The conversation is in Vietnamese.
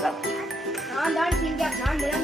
सब खानदान सिंह का ध्यान देना